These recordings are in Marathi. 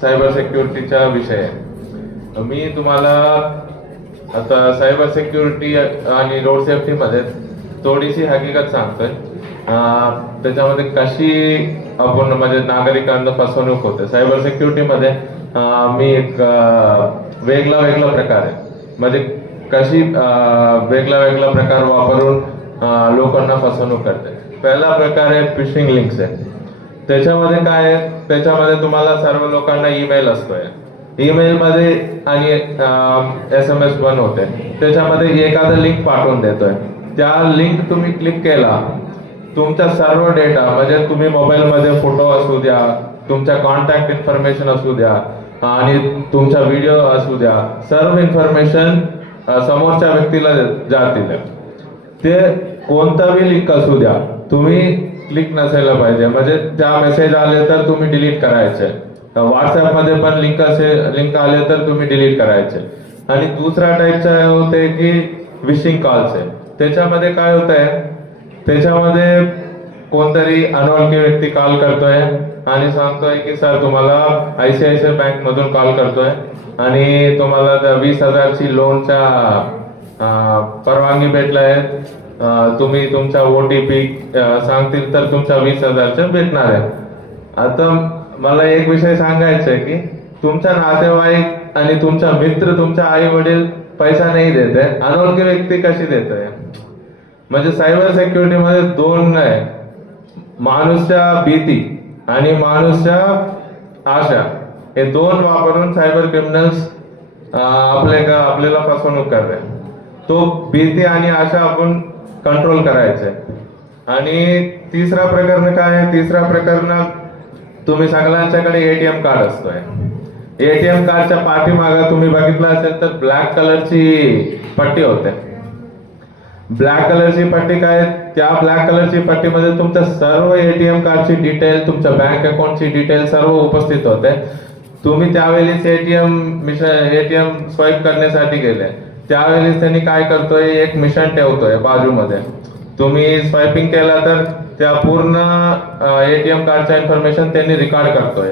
सायबर सिक्युरिटीचा विषय. आहे मी तुम्हाला आता सायबर सिक्युरिटी आणि रोड सेफ्टी मध्ये थोडीशी हकीकत सांगतोय. त्याच्यामध्ये कशी आपण म्हणजे नागरिकांना फसवणूक होते. सायबर सिक्युरिटी मध्ये मी एक वेगळा वेगळा प्रकार आहे. म्हणजे कशी वेगळा वेगळा प्रकार वापरून लोकांना फसवणूक करते. पहिला प्रकार आहे फिशिंग लिंक्स आहे. त्याच्यामध्ये काय आहे? त्याच्यामध्ये तुम्हाला सर्व लोकांना ईमेल असतोय. ईमेल मध्ये आणि एस एम एस पण होते. त्याच्यामध्ये एखादं लिंक पाठवून देतोय. त्या लिंक तुम्ही क्लिक केला तुमचा सर्व डेटा म्हणजे तुम्ही मोबाईलमध्ये फोटो असू द्या तुमच्या कॉन्टॅक्ट इन्फॉर्मेशन असू द्या आणि तुमचा व्हिडिओ असू द्या सर्व इन्फॉर्मेशन समोरच्या व्यक्तीला जातील. ते कोणताही लिंक असू द्या तुम्ही क्लिक नसायला पाहिजे. म्हणजे त्या मेसेज आले तर तुम्ही डिलीट करायचे. व्हॉट्सअपमध्ये पण लिंक असे लिंक आले तर तुम्ही डिलीट करायचे. आणि दुसरा टाईपचा होते की विशिंग कॉल्स आहे. त्याच्यामध्ये काय होत आहे त्याच्यामध्ये कोणतरी अनोळखी व्यक्ती कॉल करतोय आणि सांगतोय की सर तुम्हाला आयसीआयसीआय बँक मधून कॉल करतोय आणि तुम्हाला वीस हजारची लोनच्या परवानगी भेटला आहे तुम्ही तुमचा ओटीपी सांगतील तर तुमच्या वीस हजारच्या भेटणार आहे आता मला एक विषय सांगायचा आहे की तुमचा नातेवाईक आणि तुमचा मित्र तुमच्या आई वडील पैसा नाही देत आहे. अनोळखी व्यक्ती कशी देत आहे? म्हणजे सायबर सिक्युरिटी मध्ये दोन आहे. माणूसच्या भीती आणि माणूसच्या आशा. हे दोन वापरून सायबर क्रिमिनल्स आपले का आपल्याला फसवणूक करते तो भीती आणि आशा आपण कंट्रोल करायचंय. आणि तिसरा प्रकरण काय आहे? तिसरा प्रकरण तुम्ही सगळ्यांच्याकडे एटीएम कार्ड असतोय. एटीएम कार्डच्या पाठीमागे तुम्ही बघितलं असेल तर ब्लॅक कलरची पट्टी होते. ब्लॅक कलरची पट्टी काय? त्या ब्लॅक कलरची पट्टीमध्ये तुमच्या सर्व एटीएम कार्डची डिटेल तुमच्या बँक अकाउंटची डिटेल सर्व उपस्थित होते. तुम्ही त्यावेळेस एटीएम मिशन एटीएम स्वाईप करण्यासाठी गेले. त्यावेळेस त्यांनी काय करतोय? एक मिशन ठेवतोय बाजूमध्ये. तुम्ही स्वायपिंग केला तर त्या पूर्ण एटीएम कार्डचा इन्फॉर्मेशन त्यांनी रिकॉर्ड करतोय.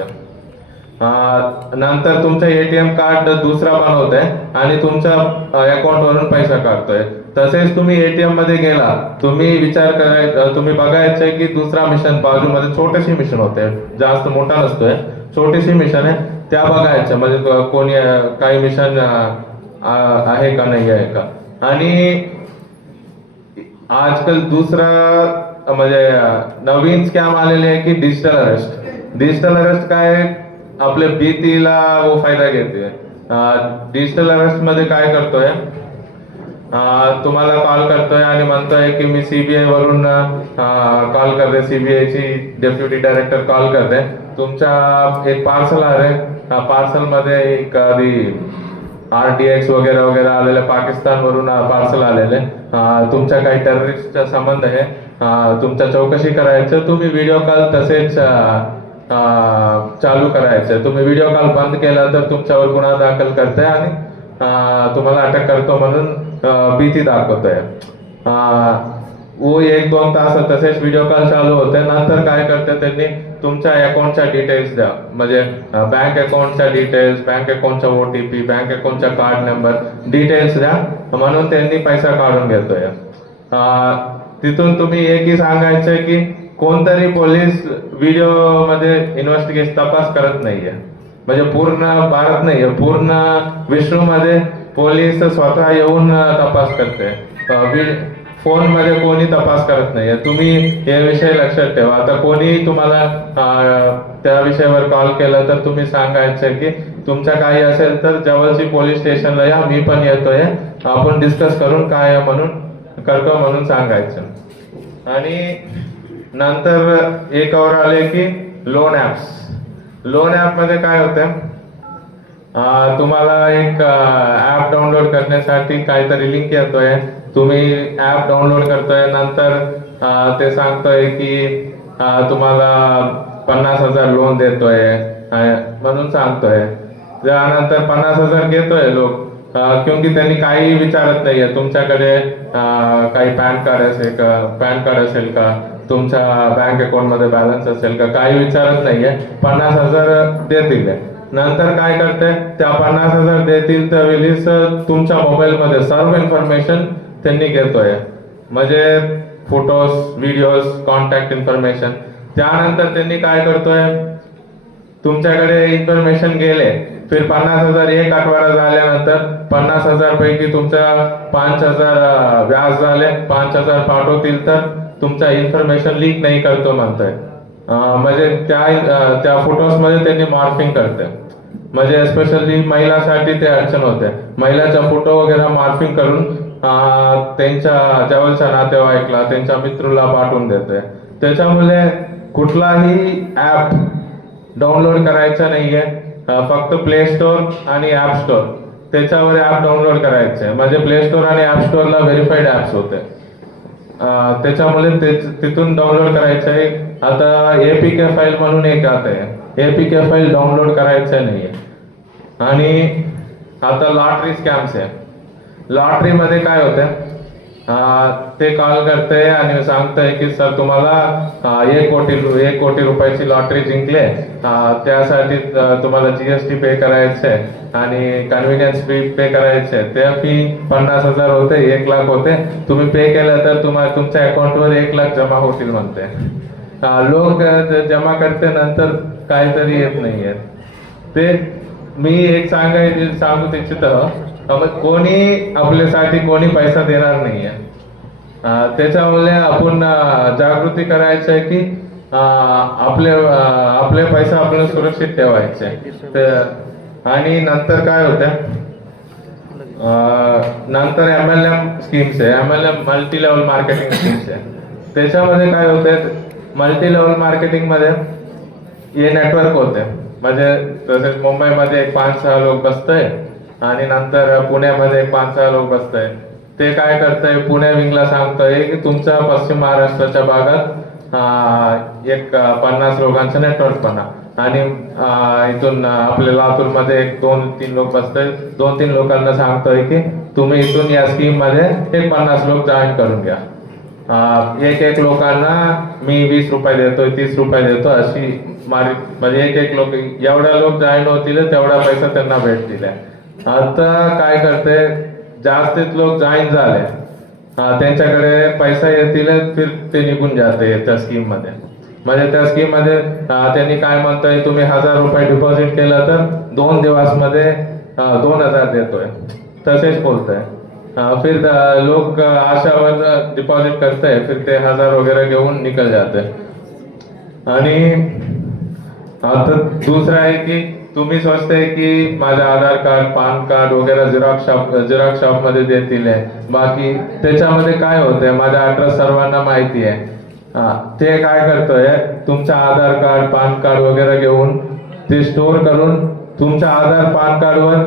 नंतर तुमचं एटीएम कार्ड दुसरा बनवतोय आणि तुमच्या अकाउंट वरून पैसा काढतोय. तसेच तुम्ही एटीएममध्ये गेला तुम्ही विचार कराय तुम्ही बघायचंय की दुसरा मिशन बाजूमध्ये छोटीशी मिशन होते. जास्त मोठा नसतोय छोटीशी मिशन आहे. त्या बघायच्या म्हणजे कोणी काही मिशन आहे का नाही आहे का? आणि आजकाल दुसरा म्हणजे नवीन स्कॅम आलेले आहे की डिजिटल अरेस्ट डिजिटल अरेस्ट काय? आपल्या भीतीला वो फायदा घेते. डिजिटल अरेस्टमध्ये काय करतोय? तुम्हाला कॉल करतोय आणि म्हणतोय की मी सीबीआय वरून कॉल करते. सीबीआय ची डेप्युटी डायरेक्टर कॉल करते. तुमच्या एक पार्सल आहे. पार्सलमध्ये एक आरटीएक्स वगैरे वगैरे आलेले पाकिस्तान वरून पार्सल आलेले. तुमचा तुमच्या काही टेररिस्टचा संबंध आहे. तुमच्या चौकशी करायचं तुम्ही व्हिडिओ कॉल तसेच चालू करायचं. तुम्ही व्हिडिओ कॉल बंद केला तर तुमच्यावर गुन्हा दाखल करते आणि तुम्हाला अटक करतो म्हणून भीती दाखवतोय. वो एक दोन तास तसेच व्हिडिओ कॉल चालू होते. नंतर काय करते त्यांनी? तुमच्या अकाउंटच्या डिटेल्स द्या. म्हणजे बँक अकाउंटच्या डिटेल्स बँक अकाउंटचा ओटीपी बँक अकाउंटचा कार्ड नंबर डिटेल्स द्या. म्हणून त्यांनी पैसा काढून घेतोय. अं, तिथून तुम्ही एकही सांगायचं की कोणतरी पोलीस व्हिडिओमध्ये इन्व्हेस्टिगेशन तपास करत नाहीये. म्हणजे पूर्ण भारत नाहीये पूर्ण विश्वमध्ये पोलीस स्वतः येऊन तपास करते. फोनमध्ये कोणी तपास करत नाहीये. तुम्ही या विषय लक्षात ठेवा. आता कोणी तुम्हाला त्या विषयावर कॉल केला तर तुम्ही सांगायचं की तुमच्या काही असेल तर जवळची पोलीस स्टेशनला या मी पण येतोय. आपण डिस्कस करून काय म्हणून करतो म्हणून सांगायचं. आणि नंतर एक और आले की लोन ऍप्स लोन ऍपमध्ये काय होतं? तुम्हाला एक ऍप डाउनलोड करण्यासाठी काहीतरी लिंक येतोय. तुम्ही ऍप डाउनलोड करतोय नंतर ते सांगतोय की तुम्हाला पन्नास हजार लोन देतोय म्हणून सांगतोय. त्यानंतर पन्नास हजार घेतोय लोक क्योंकि त्यांनी काही विचारत नाहीये. तुमच्याकडे काही पॅन कार्ड असेल का पॅन कार्ड असेल का तुमच्या बँक अकाउंटमध्ये बॅलन्स असेल का काही विचारत नाहीये. पन्नास हजार देतील. नंतर काय करते त्या पन्नास हजार देतील त्या वेळेस तुमच्या मोबाईल मध्ये सर्व इन्फॉर्मेशन त्यांनी घेतोय म्हणजे फोटोज व्हिडिओज कॉन्टॅक्ट इन्फॉर्मेशन त्यानंतर त्यांनी काय करतोय? तुमच्याकडे इन्फॉर्मेशन गेले. फिर पन्नास हजार एक आठवडा झाल्यानंतर पन्नास हजार पैकी तुमच्या पाच हजार व्याज झाले. पाच हजार पाठवतील तर तुमचा इन्फॉर्मेशन लीक नाही करतो म्हणतोय. म्हणजे त्या त्या फोटोजमध्ये त्यांनी मार्फिंग करते म्हणजे स्पेशली महिलासाठी ते अडचण होते. महिलाचा फोटो वगैरे मार्फिंग करून त्यांच्या जवळच्या नातेवाईकला त्यांच्या मित्राला पाठवून देते त्याच्यामुळे कुठलाही ऍप डाउनलोड करायचा नाहीये. फक्त प्ले स्टोर आणि ऍप स्टोर त्याच्यावर ऍप डाउनलोड करायचे. म्हणजे प्ले स्टोर आणि ऍप स्टोरला व्हेरीफाईड ऍप्स होते. त्याच्यामुळे ते- तिथून डाउनलोड करायचं. आहे आता एपीके फाईल म्हणून एक आहे. एपीके फाईल डाउनलोड करायचं नाहीये. आणि आता लॉटरी स्कॅम्स आहे. लॉटरी मध्ये काय होते? ते कॉल करते आणि सांगतंय की सर तुम्हाला एक कोटी एक कोटी रुपयाची लॉटरी जिंकले त्यासाठी तुम्हाला जीएसटी पे करायचे आणि कन्व्हिनियन्स फी पे करायचे ते फी पन्नास हजार होते एक लाख होते. तुम्ही पे केलं तर तुम्हाला तुमच्या अकाउंटवर एक लाख जमा होतील म्हणते. लोक जमा करते नंतर काहीतरी येत नाहीये. ते मी एक सांगाय सांगू इच्छित. कोणी आपल्यासाठी कोणी पैसा देणार नाहीये. त्याच्यामुळे आपण जागृती करायचं आहे की आपले आपले पैसा आपल्याला सुरक्षित ठेवायचे आणि नंतर काय होतं? नंतर एम एल एम स्कीम्स आहे. M L M multi level marketing schemes आहे. त्याच्यामध्ये काय होते? मल्टी लेवल मार्केटिंगमध्ये हे नेटवर्क होते. म्हणजे तसेच मुंबईमध्ये एक पाच सहा लोक बसतय आणि नंतर पुण्यामध्ये पाच सहा लोक बसतय ते काय करतंय पुणे विंगला सांगतोय की तुमच्या पश्चिम महाराष्ट्राच्या भागात एक पन्नास लोकांचं नेटवर्क बना. आणि इथून आपल्या लातूरमध्ये एक दोन तीन लोक बसतोय दोन तीन लोकांना सांगतोय की तुम्ही इथून या स्कीममध्ये एक पन्नास लोक जॉईन करून घ्या. एक एक लोकांना मी वीस रुपये देतोय तीस रुपये देतो अशी माझी म्हणजे एक एक लोक एवढ्या लोक जॉईन होतील तेवढा पैसा त्यांना भेट भेटतील आता काय करते? जास्तीत लोक जॉईन झाले. त्यांच्याकडे पैसा येतील फिर ते निघून जाते त्या स्कीममध्ये. म्हणजे त्या स्कीममध्ये त्यांनी काय म्हणतोय तुम्ही हजार रुपये डिपॉझिट केलं तर दोन दिवसमध्ये दोन हजार देतोय. तसेच बोलतोय. फिर लोक आशावर डिपॉझिट करते फिर ते हजार वगैरे घेऊन निकल जाते. आणि आता दुसरं आहे की तुम्ही सोचते की माझ्या आधार कार्ड पॅन कार्ड वगैरे झेरॉक्स शॉप झेरॉक्स शॉपमध्ये देतील आहे. बाकी त्याच्यामध्ये काय होतंय? माझा ऍड्रेस सर्वांना माहिती आहे. ते काय करतोय? तुमचा आधार कार्ड पॅन कार्ड वगैरे घेऊन ते स्टोर करून तुमच्या आधार पॅन कार्डवर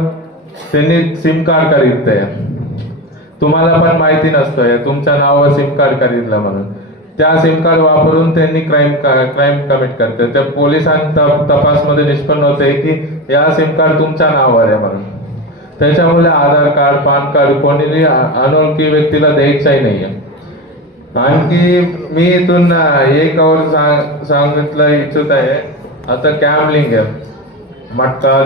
त्यांनी सिम कार्ड खरीदते तुम्हाला पण माहिती नसतंय. तुमच्या नावावर सिम कार्ड करीतलं म्हणून. त्या सिम कार्ड वापरून त्यांनी क्राईम क्राईम कमिट करते त्या पोलिसांच्या तपासमध्ये निष्पन्न होते की या सिम कार्ड तुमच्या नावावर आहे म्हणून. त्याच्यामुळे आधार कार्ड पॅन कार्ड कोणीही अनोळखी व्यक्तीला द्यायचाही नाहीये. आणखी मी इथून एक और सांग सांगितलं इच्छित आहे. आता कॅमलिंग आहे. मटका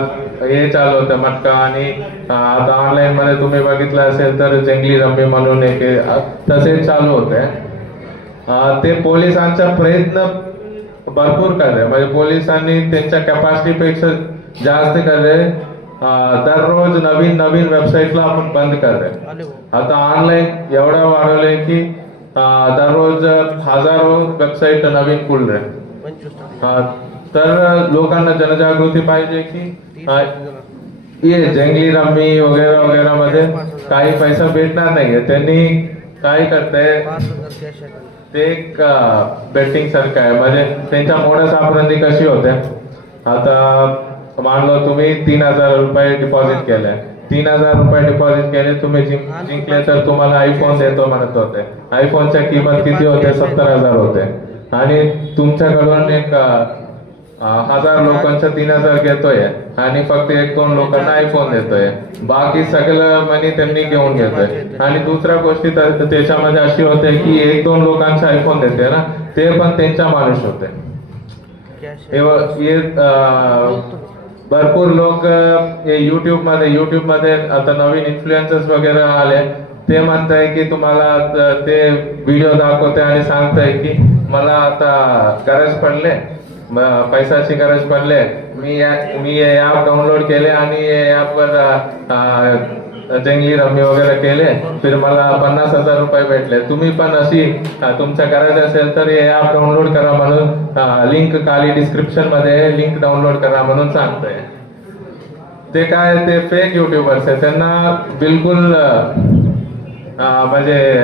हे चालू होतं मटका आणि आता ऑनलाईन मध्ये तुम्ही बघितलं असेल तर जंगली रम्मी म्हणून एक तसेच चालू होते. ते पोलिसांचा प्रयत्न भरपूर करले. म्हणजे पोलिसांनी त्यांच्या कॅपॅसिटी पेक्षा जास्त करले. दररोज नवीन नवीन वेबसाईटला आपण बंद करले. आता ऑनलाईन एवढं वाढवलंय की दररोज हजारो वेबसाईट नवीन खुलले. तर लोकांना जनजागृती पाहिजे की ये जंगली रम्मी वगैरे वगैरे मध्ये काही पैसा भेटणार नाहीये. त्यांनी काय करताय? ते एक बेटिंग सारखं आहे. म्हणजे त्यांच्या मोडस सापरंदी कशी होते आता मानलो तुम्ही तीन हजार रुपये डिपॉझिट केले. तीन हजार रुपये डिपॉझिट केले तुम्ही जिंकले तर तुम्हाला आयफोन देतो म्हणत होते. आयफोनच्या किंमत किती होते? सत्तर हजार होते. आणि तुमच्याकडून एक हजार लोकांच्या तीन हजार घेतोय आणि फक्त एक दोन लोकांना आयफोन देतोय. बाकी सगळं मनी त्यांनी घेऊन घेतोय. आणि दुसऱ्या गोष्टी त्याच्यामध्ये अशी होते की एक दोन लोकांचा आयफोन देते ना ते पण त्यांचा माणूस होते. भरपूर लोक युट्यूबमध्ये युट्यूबमध्ये आता नवीन इन्फ्लुएन्सर्स वगैरे आले. ते म्हणताय की तुम्हाला त- व्हिडिओ दाखवते आणि सांगताय की मला आता गरज पडले. पैशाची गरज पडले. मी या- मी हे ऍप डाउनलोड केले आणि हे ॲपवर जंगली रमी वगैरे केले. फिर मला पन्नास हजार रुपये भेटले. तुम्ही पण अशी अं, तुमच्या गरज असेल तर हे ऍप डाउनलोड करा म्हणून लिंक खाली डिस्क्रिप्शनमध्ये लिंक डाउनलोड करा म्हणून सांगतोय. ते काय ते फेक युट्यूबर्स आहे त्यांना बिलकुल म्हणजे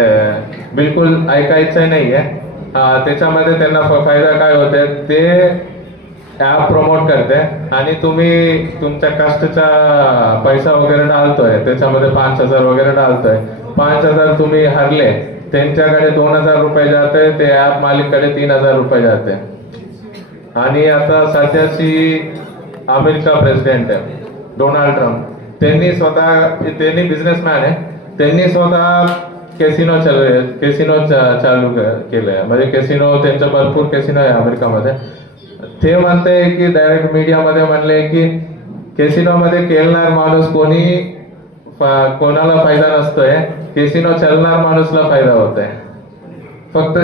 बिलकुल ऐकायचं नाहीये. आहे त्याच्यामध्ये त्यांना फायदा काय होते ते ऍप प्रमोट करते आणि तुम्ही तुमच्या कष्टचा पैसा वगैरे डालतोय. त्याच्यामध्ये पाच हजार वगैरे डालतोय. पाच हजार तुम्ही हरले त्यांच्याकडे दोन हजार रुपये जाते ते ऍप मालिककडे तीन हजार रुपये जाते. आणि आता सध्याची अमेरिका प्रेसिडेंट आहे डोनाल्ड ट्रम्प त्यांनी स्वतः त्यांनी बिझनेसमॅन आहे. त्यांनी स्वतः कॅसिनो चालू कॅसिनो चालू क- केलंय. म्हणजे कॅसिनो त्यांचं भरपूर कॅसिनो आहे अमेरिकामध्ये. ते म्हणते की डायरेक्ट मीडियामध्ये म्हणले की कॅसिनो मध्ये खेळणार माणूस कोणी कोणाला फायदा नसतोय. कॅसिनो चालणार माणूसला फायदा होतोय. फक्त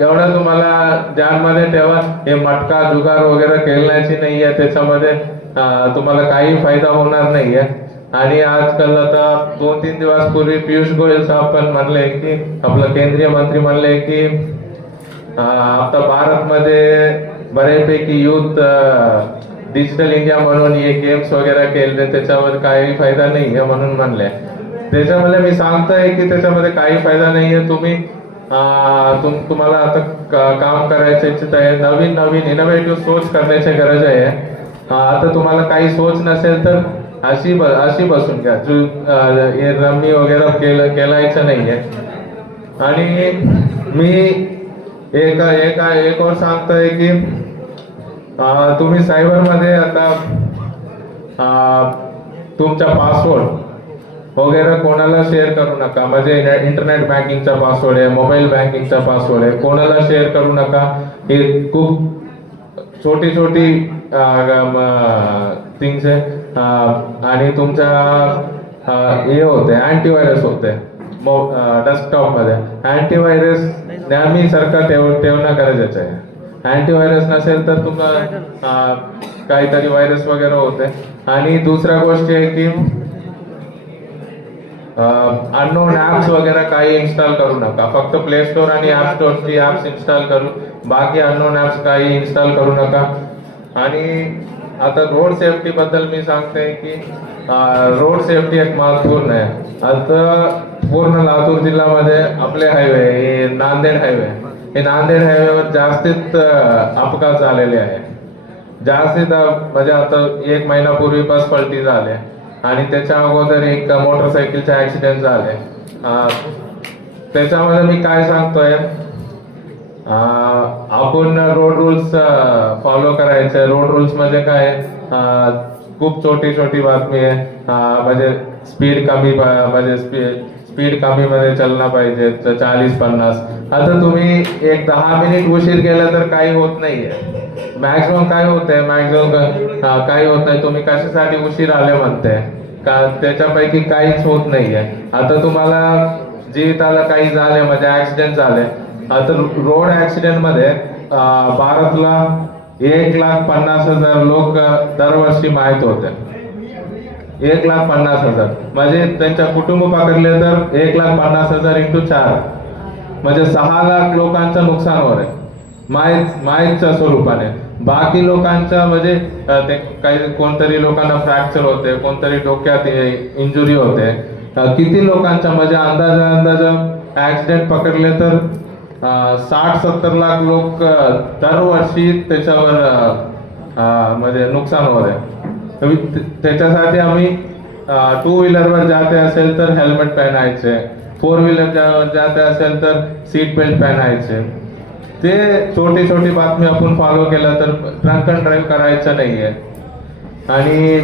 एवढं तुम्हाला ध्यानमध्ये ठेवा. हे मटका जुगार वगैरे खेळण्याची नाहीये. त्याच्यामध्ये तुम्हाला काही फायदा होणार नाहीये. आणि आजकाल आता दोन तीन दिवस पूर्वी पियुष गोयल साहेब पण म्हणले की आपलं केंद्रीय मंत्री म्हणले की अं, आता भारतमध्ये बऱ्यापैकी युथ डिजिटल इंडिया म्हणून हे गेम्स वगैरे केले त्याच्यावर काही फायदा नाही आहे म्हणून म्हणले. त्याच्यामध्ये मी सांगतोय की त्याच्यामध्ये काही फायदा नाही आहे तुम्ही तुम तुम्हाला आता काम करायचं इच्छित आहे नवीन नवीन इनोव्हेटिव्ह सोच करण्याची गरज आहे. आता तुम्हाला काही सोच नसेल तर अशी ब- अशी बसून घ्या. जु रमणी वगैरे केलं केलायचं नाहीये. आणि मी एका एका एक और सांगतोय की तुम्ही सायबरमध्ये आता तुमचा पासवर्ड वगैरे कोणाला शेअर करू नका. म्हणजे इंटरनेट बँकिंगचा पासवर्ड आहे मोबाईल बँकिंगचा पासवर्ड आहे. कोणाला शेअर करू नका. हे खूप छोटी छोटी थिंग्स आहे. आणि तुमचा हे होते अँटीव्हायरस होते डेस्कटॉपमध्ये अँटीव्हायरस नेहमी सारखं ठेव ठेवणं गरजेचं आहे. अँटीव्हायरस नसेल तर तुम्हाला काहीतरी व्हायरस वगैरे होते. आणि दुसऱ्या गोष्टी आहे की अननोन ऍप्स वगैरे काही इन्स्टॉल करू नका. फक्त प्ले स्टोर आणि ऍप स्टोरची ऍप्स इन्स्टॉल करू बाकी अननोन ऍप्स काही इन्स्टॉल करू नका. आणि आता रोड सेफ्टी बद्दल मी सांगते की रोड सेफ्टी एक महत्त्वपूर्ण आहे. आता पूर्ण लातूर जिल्ह्यामध्ये आपले हायवे हे नांदेड हायवे हे नांदेड हायवेवर जास्तीत अपघात झालेले आहे. जास्तीत म्हणजे आता एक महिनापूर्वी बस पलटी झाले. आणि त्याच्या अगोदर एक मोटरसायकलचा ऍक्सिडेंट झाले. त्याच्यामध्ये मी काय सांगतोय? आपण रोड रूल्स फॉलो करायचे. रोड रूल्स म्हणजे काय? खूप छोटी छोटी बातमी आहे. म्हणजे स्पीड कमी म्हणजे स्पीड कमी मध्ये चालना पाहिजे. चाळीस पन्नास. आता तुम्ही एक दहा मिनिट उशीर केला तर काही होत नाहीये. मॅक्झिमम काय होतंय? मॅक्झिमम काही होत नाही. तुम्ही कशासाठी उशीर आले म्हणते का त्याच्यापैकी काहीच होत नाहीये. आता तुम्हाला जीविताला काही झाले म्हणजे ऍक्सिडेंट झाले. आता रोड ऍक्सिडेंटमध्ये भारतला एक लाख पन्नास हजार लोक दरवर्षी माहीत होते. एक लाख पन्नास हजार. म्हणजे त्यांच्या कुटुंब पकडले तर एक लाख पन्नास हजार इंटू चार. म्हणजे सहा लाख लोकांचं नुकसान होत आहे माहीत माहीतच्या स्वरूपाने. बाकी लोकांच्या म्हणजे ते काही कोणतरी लोकांना फ्रॅक्चर होते कोणतरी डोक्यात इंजुरी होते. किती लोकांच्या म्हणजे अंदाजा अंदाज ऍक्सिडेंट पकडले तर साठ सत्तर लाख लोक दरवर्षी त्याच्यावर म्हणजे नुकसान होत आहे त्याच्यासाठी आम्ही टू व्हीलरवर जाते असेल तर हेल्मेट पहनायचे फोर व्हीलर जाते असेल तर सीट बेल्ट पहनायचे ते छोटी छोटी बातमी आपण फॉलो केलं तर ड्रंक अँड ड्राईव्ह करायचं नाहीये. आणि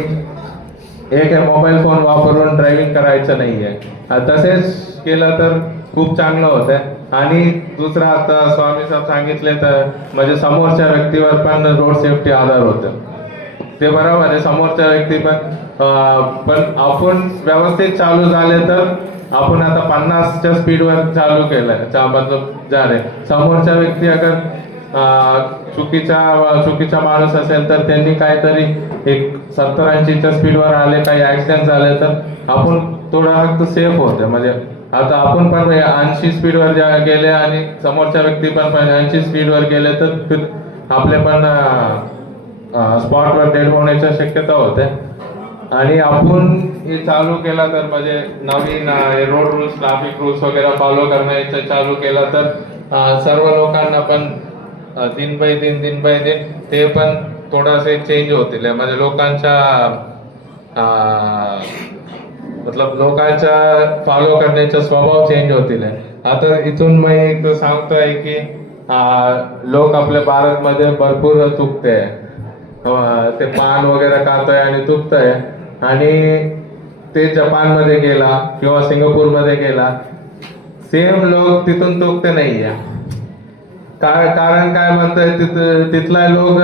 एक आहे मोबाईल फोन वापरून ड्रायव्हिंग करायचं नाहीये. आहे तसेच केलं तर खूप चांगलं होतं आणि दुसरं आता स्वामी साहेब सांगितले तर म्हणजे समोरच्या व्यक्तीवर पण रोड सेफ्टी आधार होतं. ते बरोबर आहे समोरच्या व्यक्ती पण पण आपण व्यवस्थित चालू झाले तर आपण आता पन्नासच्या स्पीडवर चालू केलंय मतलब झाले. समोरच्या व्यक्ती अगर चुकीच्या चुकीचा चुकीचा माणूस असेल तर त्यांनी काहीतरी एक सत्तर ऐंशीच्या स्पीडवर आले काही ऍक्सिडेंट झाले तर आपण थोडा हक्क सेफ होते. म्हणजे आता आपण पण ऐंशी स्पीडवर ज्या गेले आणि समोरच्या व्यक्ती पण पण ऐंशी स्पीडवर गेले तर फिर आपले पण स्पॉटवर डेड होण्याच्या शक्यता होते. आणि आपण हे चालू केला तर म्हणजे नवीन रोड रूल्स ट्रॅफिक रूल्स वगैरे फॉलो करण्याचं चालू केला तर सर्व लोकांना पण दिन बाय दिन दिन बाय दिन ते पण थोडासे चेंज होतील. म्हणजे लोकांच्या मतलब लोकांच्या फॉलो करण्याचा स्वभाव चेंज होतील. आता इथून मी एक सांगतोय की लोक आपल्या भारत मध्ये भरपूर चुकते. ते पान वगैरे खातोय आणि तुकतंय आणि ते जपानमध्ये गेला किंवा सिंगापूरमध्ये गेला सेम लोक तिथून तुकते नाहीये. कारण काय म्हणतंय तिथ तिथला लोक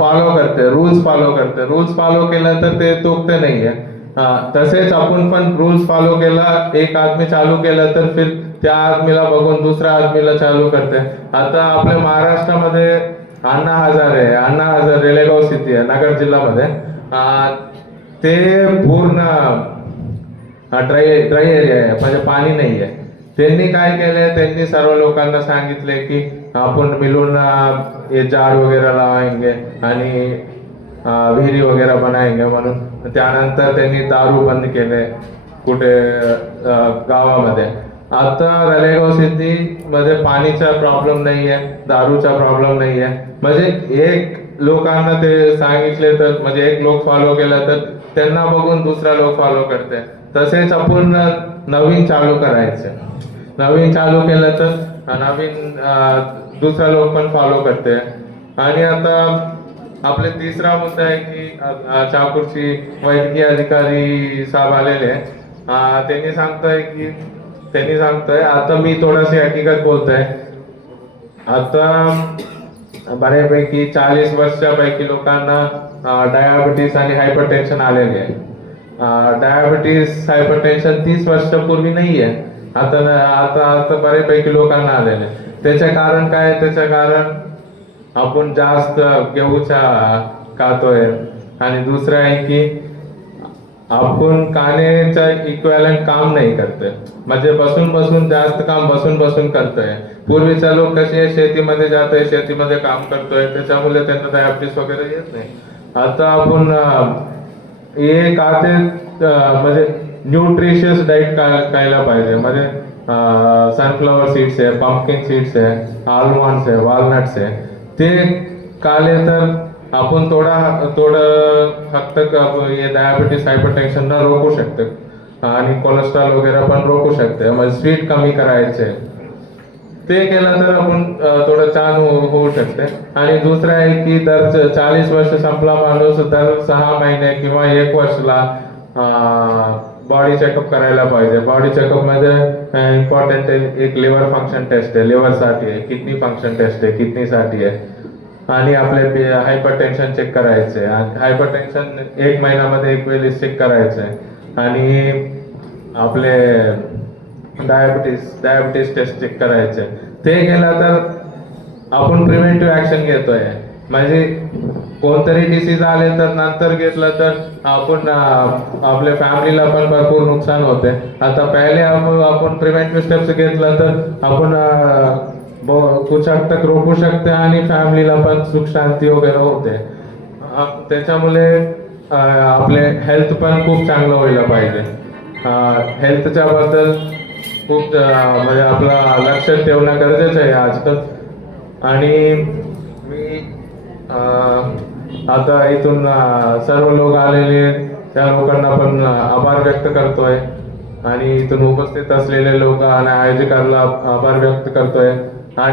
फॉलो करते रूल्स फॉलो करते. रूल्स फॉलो केलं तर ते तुकते नाहीये. हा तसेच आपण पण रूल्स फॉलो केला. एक आदमी चालू केलं तर फिर त्या आदमीला बघून दुसऱ्या आदमीला चालू करते. आता आपल्या महाराष्ट्रामध्ये अण्णा हजारे अण्णा हजार रेलेगाव सिटी आहे नगर जिल्ह्यामध्ये. ते पूर्ण ड्राय ड्राय एरिया आहे. म्हणजे पाणी नाही आहे. त्यांनी काय केलंय? त्यांनी सर्व लोकांना सांगितले की आपण मिळून हे झाड वगैरे लावायंगे आणि विहिरी वगैरे बनायंगे म्हणून. त्यानंतर त्यांनी दारू बंद केले कुठे गावामध्ये. आता रलेगाव सिटी मध्ये पाणीचा प्रॉब्लेम नाहीये दारूचा प्रॉब्लेम नाहीये. म्हणजे एक लोकांना ते सांगितले तर म्हणजे एक लोक फॉलो केला तर त्यांना बघून दुसरा लोक फॉलो करते. तसेच आपण नवीन चालू करायचं. नवीन चालू केलं तर नवीन दुसरा लोक पण फॉलो करते. आणि आता आपले तिसरा मुद्दा आहे की चाकूरची वैद्यकीय अधिकारी साहेब आलेले आहे. त्यांनी सांगताय की त्यांनी सांगताय आता मी थोडाशी हकीकत बोलतोय. आता बऱ्यापैकी चाळीस वर्षापैकी लोकांना डायबिटीस आणि हायपर टेन्शन आलेले आहे डायबिटीस हायपर टेन्शन तीस वर्षापूर्वी नाही आहे. आता आता आता बऱ्यापैकी लोकांना आलेले त्याचे त्याचं कारण काय त्याचं कारण आपण जास्त घेऊचा खातोय. आणि दुसरं आहे की आपण कानेचा इक्वॅलन काम नाही करतोय. म्हणजे बसून बसून जास्त काम बसून बसून करतोय. पूर्वीचे लोक कसे शेतीमध्ये जातोय शेतीमध्ये काम करतोय त्याच्यामुळे त्यांना डायबिटीस वगैरे येत नाही. आता आपण हे काते म्हणजे न्यूट्रिशियस डाईट खायला पाहिजे. म्हणजे सनफ्लॉवर सीड्स आहे पंपकिन सीड्स आहे आलमंड्स आहे वॉलनट्स आहे. ते काले तर आपण थोडा थोडं फक्त हे डायबिटीस हायपरटेन्शन रोखू शकतो. आणि कोलेस्ट्रॉल वगैरे पण रोखू शकते. म्हणजे स्वीट कमी करायचे. ते केलं तर आपण थोडं छान हो, होऊ शकते. आणि दुसरं आहे की दर चाळीस वर्ष संपला माणूस दर सहा महिने किंवा एक वर्षला बॉडी चेकअप करायला पाहिजे. बॉडी चेकअपमध्ये इम्पॉर्टंट एक लिव्हर फंक्शन टेस्ट आहे. लिव्हरसाठी आहे किडनी फंक्शन टेस्ट आहे किडनी साठी आहे. आणि आपले हायपर टेन्शन चेक करायचे. हायपर टेन्शन एक महिन्यामध्ये एक वेळेस चेक करायचे. आणि आपले डायबिटीस डायबिटीस टेस्ट चेक करायचे. ते केलं तर आपण प्रिव्हेंटिव्ह ऍक्शन घेतोय. म्हणजे कोणतरी डिसीज आले तर नंतर घेतलं तर आपण आपल्या फॅमिलीला पण भरपूर नुकसान होते. आता पहिले आपण आपण प्रिव्हेंटिव्ह स्टेप्स घेतलं तर आपण ब- कुछ हद तक रोखू शकते आणि फॅमिलीला पण सुख शांती वगैरे होते. त्याच्यामुळे आपले हेल्थ पण खूप चांगलं व्हायला पाहिजे. हेल्थच्या बद्दल खूप म्हणजे आपला लक्ष ठेवणं गरजेचं आहे आजकाल. आणि मी आता इथून सर्व लोक आलेले त्या लोकांना पण आभार व्यक्त करतोय. आणि इथून उपस्थित असलेले लोक आणि आयोजकांना आभार व्यक्त करतोय. आणि